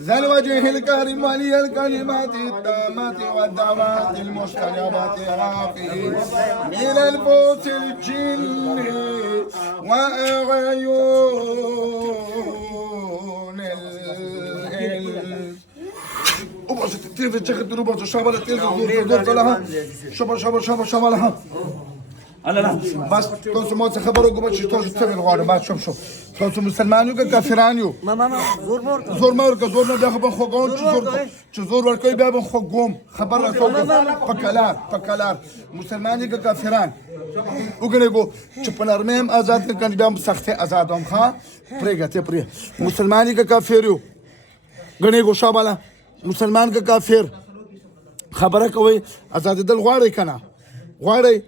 ذا الوجه الكريم ولي الكلمات التامات والدعوات المستجابات رافه من البوس الجن وعيون الإنس. وبس تيجي تشخد ربع شابة تيجي دور لها شابة لها. أنا لا بس توصل ما تخبروا قبل شيء توصل تبي الغار ما شوف توصل مسلمانيو كافرانيو ما زور ما بياخذ خوجون زور وركوي بياخذ خوجوم خبرنا فكالار مسلماني كافران وقنيقو شوفنا رميم آزاد كان بيام سخته آزادهم خا بريغا تبريه مسلماني كافريو قنيقو شابلا مسلمان كافر خبرك وي آزاد دل غاري كنا غاري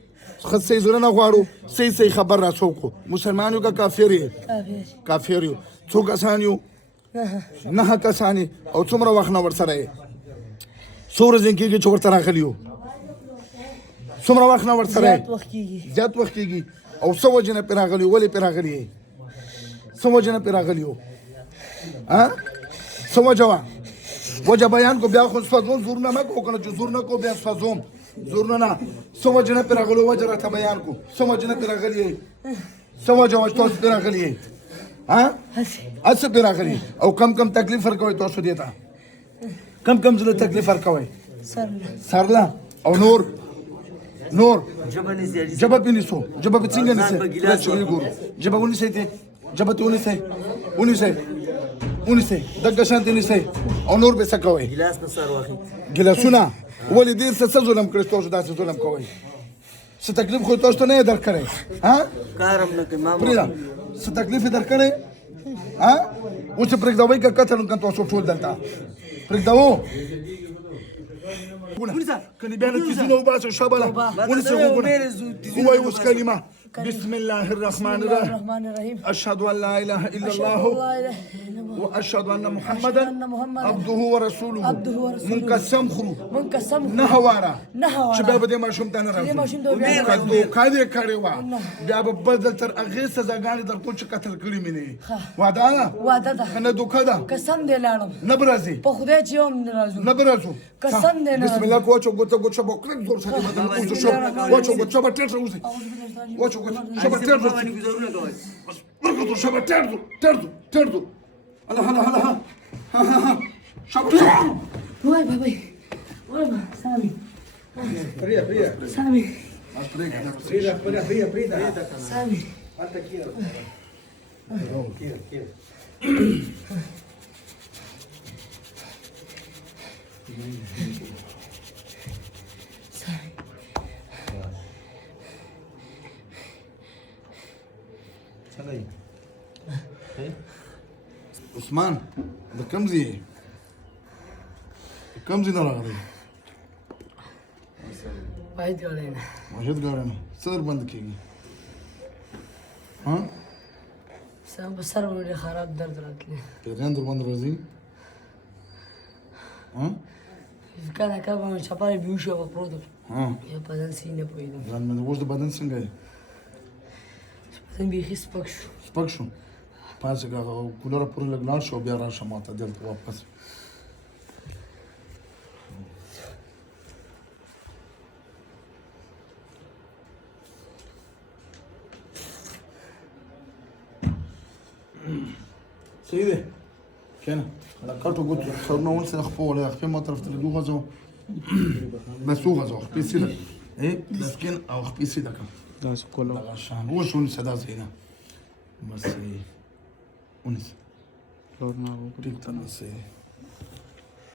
خد سي زرنا غواړو سي خبر را څوک مسلمانو کا کافر څوک اسانیو نه کسانی او څومره وخت نه ورسره سور زنکی کې چور تر اخلیو څومره وخت نه ورسره زیات وخت کیږي او سو جن پر اخلیو ولی پر اخلی سو جن پر اخلیو ها سو جواب وجه بیان کو بیا خو فزون زور نه مکو کنه چې زور نه کو بیا فزوم زورنا نا سو جنة برغلو وجرة تبيانكو سو جنة برغليه سو جواز توس برغليه ها أس برغليه أو كم تكليف فرقوي توسو ديتا كم زل تكليف فرقوي سارلا أو نور جبا بينيسو جبا بتسينغ نسي لا شو يقول جبا ونسيتي جبا ونسي دقشان تنسي أو نور بسكوي جلاس نصار واخي جلاسونا ولې ډېر څه ظلم کړی تاسو داسې ظلم کوئ څه تکلیف خو تاسو ته نه یې درکړی ها کارم نه کوي ما پرېږده څه تکلیف یې درکړی ها اوس یې پرېږدوئ که قتل وکړم تاسو ټول دلته پرېږدوو کني بیا نه تیزونه وباسئ شابله ونیسئ غوږونه ووایئ اوس کلمه بسم الله الرحمن الرحيم أشهد أن لا إله إلا الله وأشهد أن محمدا عبده ورسوله منقسم خرو نهوارا شباب دي ما شمتنا رسول كدو كادي كاريوا بیا بدل تر اغه سزاګانې در کوم چې قتل کړی مینه واده ده کنه دوکا ده قسم دې لاړم نبرازي په خدای چې هم نبرازو قسم دې بسم الله کوچو ګوتو بوکر زور سره بدل کوڅو شو کوچو ګوتو بټر وځي کوچو شبتردو شبتردو هلا شبتردو واي بابي سامي سامي سامي عثمان ده كم زي نراغلي واحد قالينا صدر بند كيجي ها سام بسر ولي خراب درد راتلي بيرين در بند رازي ها كان كمان شباب بيوشوا ببرودو ها يا بدن سينه بويدو زان من وجد بدن څنګه بدن بيخي سپک شو پاسه کا کولر پر لګلار شو بیا راشه ماته دلته واپس سيدي كان على كارتو قلت صرنا ونسى اخفو ولا اخفي ما طرفت اللي دو غزو بس هو غزو اخفي سيدا ايه لكن او اخفي سيدا كان ده كله عشان هو شو نسى ده زينا بس ونس لورنا بريك تنسي